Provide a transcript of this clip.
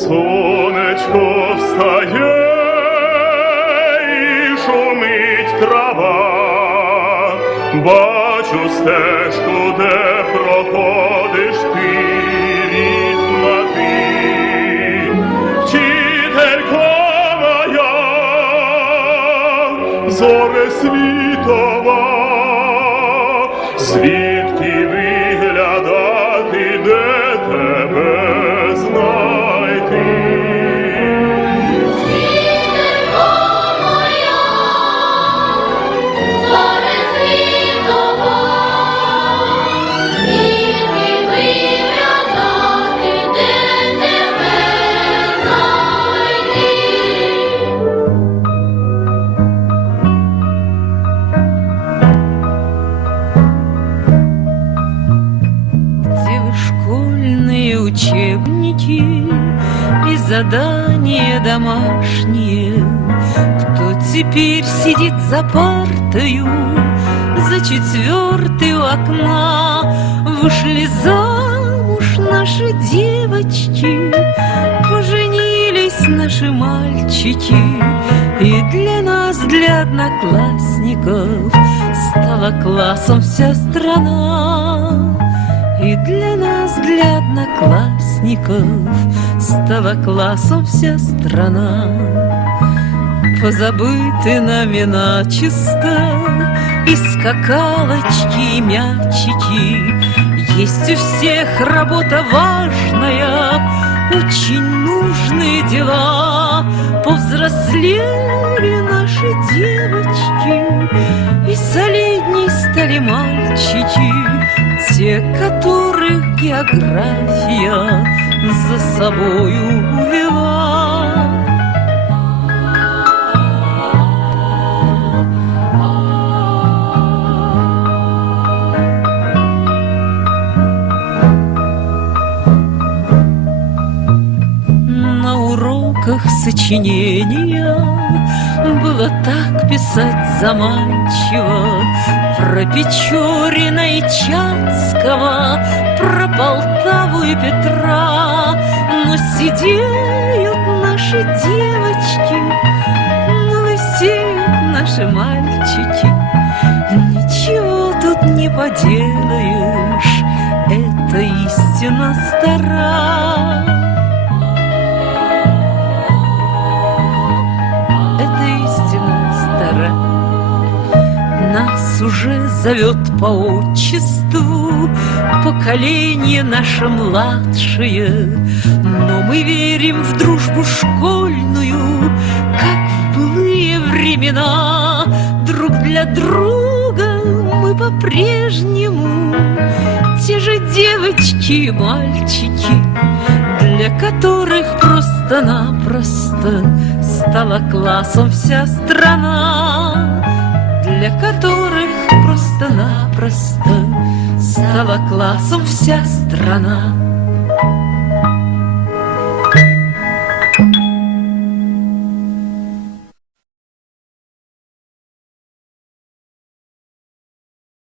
Сонечко встає і шумить трава, бачу стежку, де проходиш ти, ти, вчителько зоре світова, звідки учебники и задания домашние? Кто теперь сидит за партою, за четвертый у окна? Вышли замуж наши девочки, поженились наши мальчики, и для нас, для одноклассников, стала классом вся страна. И для для одноклассников, стала классом вся страна. Позабыты нами начисто и скакалочки, и мячики. Есть у всех работа важная, очень нужные дела. Повзрослели наши девочки, и солидней стали мальчики, те, которых география за собою увела. На уроках сочинения Было так писать заманчиво Про Печорина и Чацкого Про Полтаву и Петра. Но сидеют наши девочки Но лысеют наши мальчики. Ничего тут не поделаешь Это истина стара Уже зовет по отчеству Поколение наше младшее. Но мы верим в дружбу школьную Как в былые времена. Друг для друга мы по-прежнему Те же девочки и мальчики Для которых просто-напросто Стала классом вся страна Для которых просто-напросто Стала классом вся страна